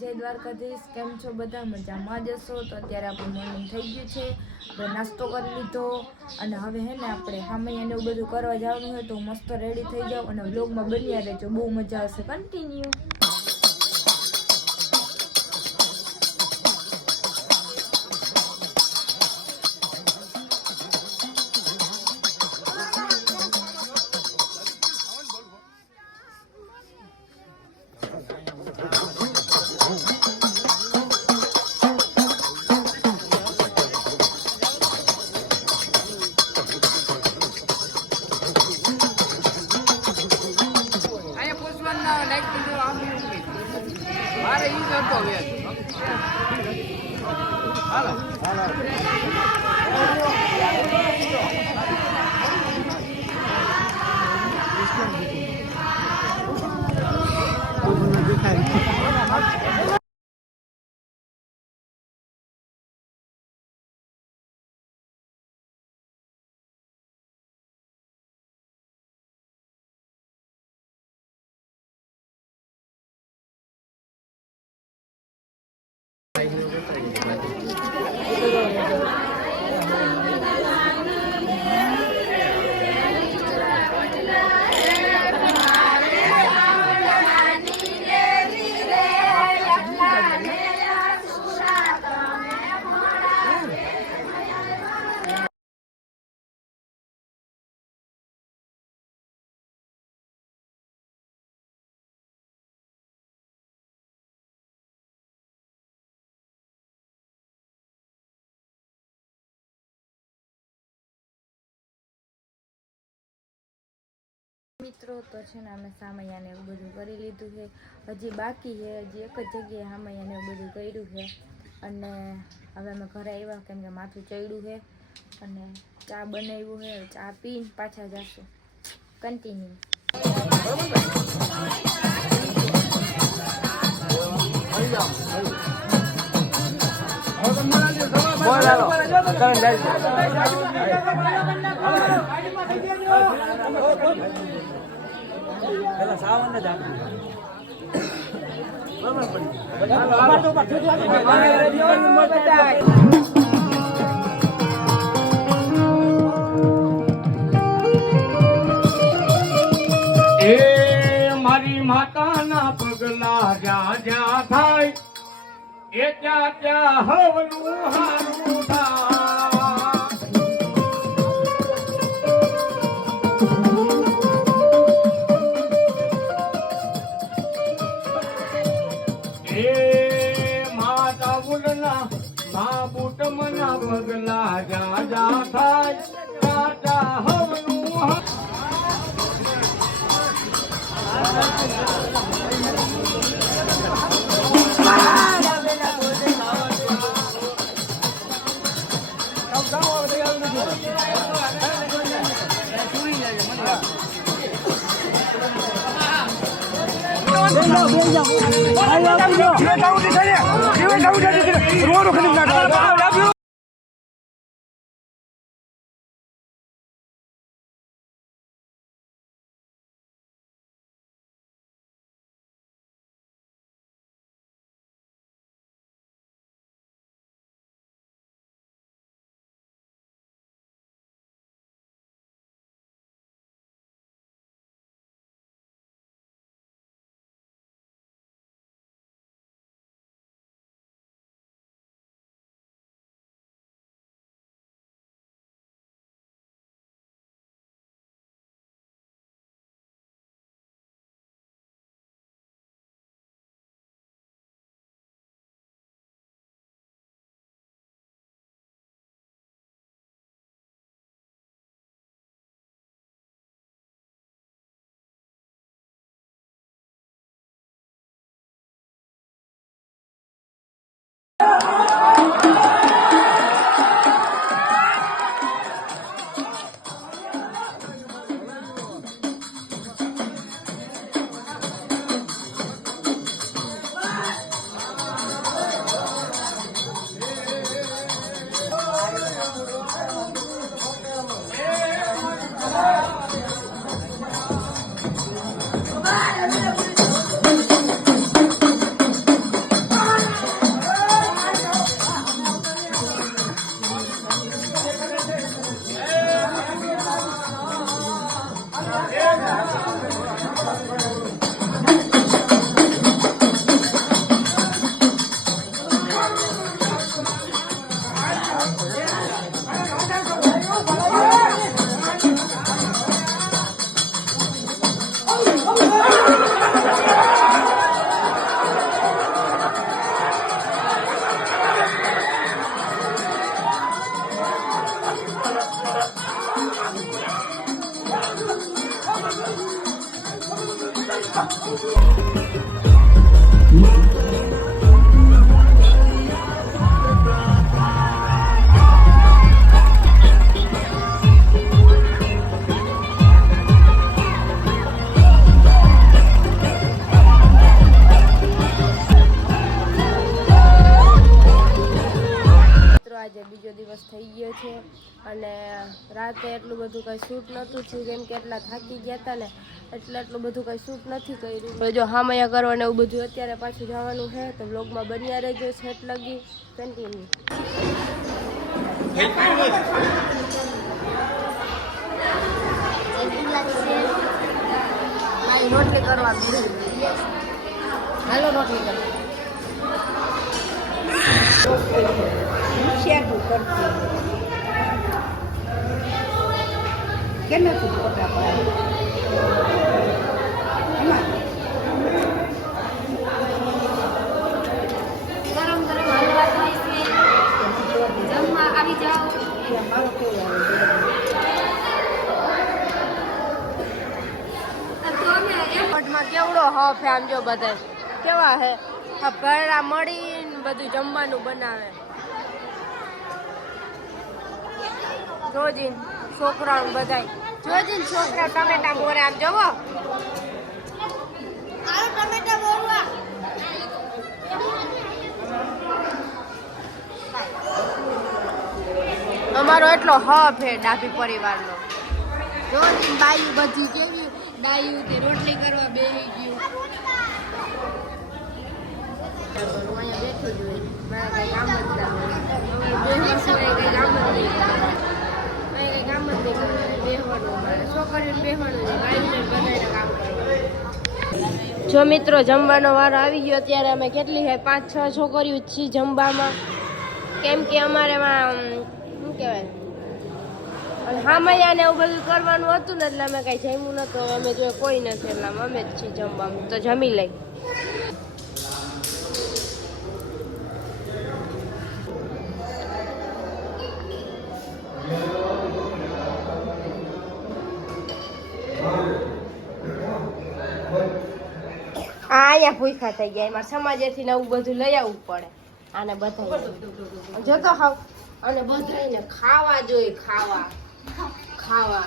જય દ્વારકાધીશ। કેમ છો બધા? મજામાં જ હશો? તો અત્યારે આપણું મોર્નિંગ થઈ ગયું છે, હવે નાસ્તો કરી લીધો અને હવે હે ને આપણે હામૈયાને એવું બધું કરવા જવાનું હોય તો મસ્ત રેડી થઈ જાવ અને વ્લોગમાં બન્યા રહેજો, બહુ મજા આવશે। કન્ટિન્યુ। મારે ઈ કરતો વેચ હાલો હાલો મિત્રો તો છે ને અમે સામૈયાને એવું બધું કરી લીધું છે, હજી બાકી છે, હજી એક જ જગ્યાએ સામૈયાને એવું બધું કર્યું છે અને હવે અમે ઘરે આવ્યા કેમ કે માથું ચડ્યું છે અને ચા બનાવ્યું છે, ચા પીને પાછા જશું। કન્ટિન્યુ। પેલા સાવન જ એ મારી માતાના પગલા જ્યાં જ્યાં થાય એ ત્યાં ત્યાં હવનું હારું થાય। એ માતા બુલના મા બુટ મના પગલા જ્યાં જ્યાં થાય ત્યાં ત્યાં હવનું હારું। આજે બીજો દિવસ થઈ ગયો છે અને રાતે એટલું બધું કંઈ શૂટ નહોતું થયું કેમ કે એટલા થાકી ગયા હતા ને એટલે એટલું બધું કંઈ શૂટ નથી કર્યું. તો જો હામૈયા કરવાનું એવું બધું અત્યારે પાછું જવાનું છે તો બ્લોગમાં બન્યા રહેજો છેટ લગી કન્ટિન્યુ. રોટલી કરવા હાલો રોટલી કરવા કેમ નથી ફોટા પાડે ગરમ ગરમ હલવા જમવા આવી જાઓ. મારો કેવું એપટમાં કેવડો હફ આમ જો બધા કેવા હે આ ભરડા મળીને બધું જમવાનું બનાવે. જોજીન છોકરાઓ બધાય જોજીન છોકરા ટમેટા મોરે આમ જોવો ટમેટા મોરવા અમારો એટલો હફ હે ડાભી પરિવારનો. જોજીન બાયું બધું કેવી ડાયું તે રોટલી કરવા બેહી ગયું. અહીંયા બેઠું જ હોય મારે કઈ કામ જ ના હોય. બે વર્ષ કઈ કામ જ નહીં કરે કઈ કામ જ નહીં કરે બેહવાનું મારે છોકરીઓને બેહવાનું છે બાયુને બધાને કામ કરવાનું. જો મિત્રો જમવાનો વારો આવી ગયો ત્યારે અમે કેટલી હે 5-6 છોકરીઓ છીએ જમવામાં કેમ કે અમારે એમાં શું કહેવાય હામૈયા ને એવું બધું કરવાનું હતું ને એટલે અમે કઈ જમ્યું નતું. અમે જો કોઈ નથી એટલે અમે જ છીએ જમવાનું તો જમી લઈ. અહીંયા ભૂખા થઈ ગયા એમાં સમાજેથી નવું બધું લઈ આવવું પડે આને બધા જતો ખાવ અને બધાને ખાવા જોઈએ ખાવા ખાવા.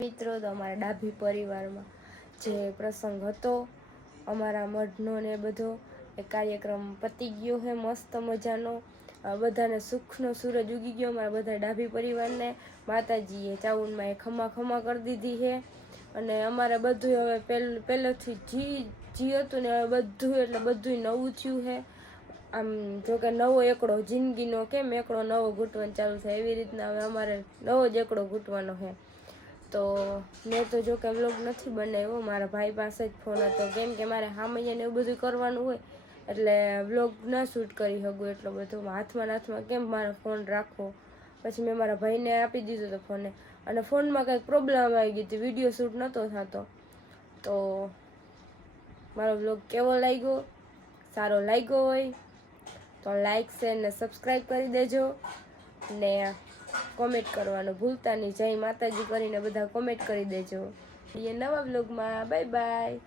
મિત્રો તો અમારા ડાભી પરિવારમાં જે પ્રસંગ હતો અમારા મઢનો ને બધો એ કાર્યક્રમ પતી ગયો છે મસ્ત મજાનો. બધાને સુખનો સૂરજ ઉગી ગયો અમારા બધા ડાભી પરિવારને. માતાજીએ ચાઉનમાં એ ખમા ખમા કરી દીધી છે અને અમારે બધું હવે પહેલેથી જી હતું ને હવે બધું એટલે બધું નવું થયું છે. આમ જોકે નવો એકડો જિંદગીનો કેમ એકડો નવો ઘૂંટવાનો ચાલુ થાય એવી રીતના હવે અમારે નવો જ એકડો ઘૂંટવાનો છે. તો મેં તો જો કે વ્લોગ નથી બનાવ્યો મારા ભાઈ પાસે જ ફોન હતો કેમ કે મારે હામૈયાને એવું બધું કરવાનું હોય એટલે વ્લોગ ના શૂટ કરી શકું એટલો બધો હાથમાં કેમ મારો ફોન રાખવો. પછી મેં મારા ભાઈને આપી દીધો હતો ફોને અને ફોનમાં કંઈક પ્રોબ્લેમ આવી ગઈ હતી વિડીયો શૂટ નહોતો થતો. તો મારો વ્લોગ કેવો લાગ્યો સારો લાગ્યો હોય તો લાઈક શેર ને સબસ્ક્રાઈબ કરી દેજો ને કોમેન્ટ કરવાનું ભૂલતા નહીં. જય માતાજી કરીને બધા કોમેન્ટ કરી દેજો. એ નવા બ્લોગમાં બાય બાય.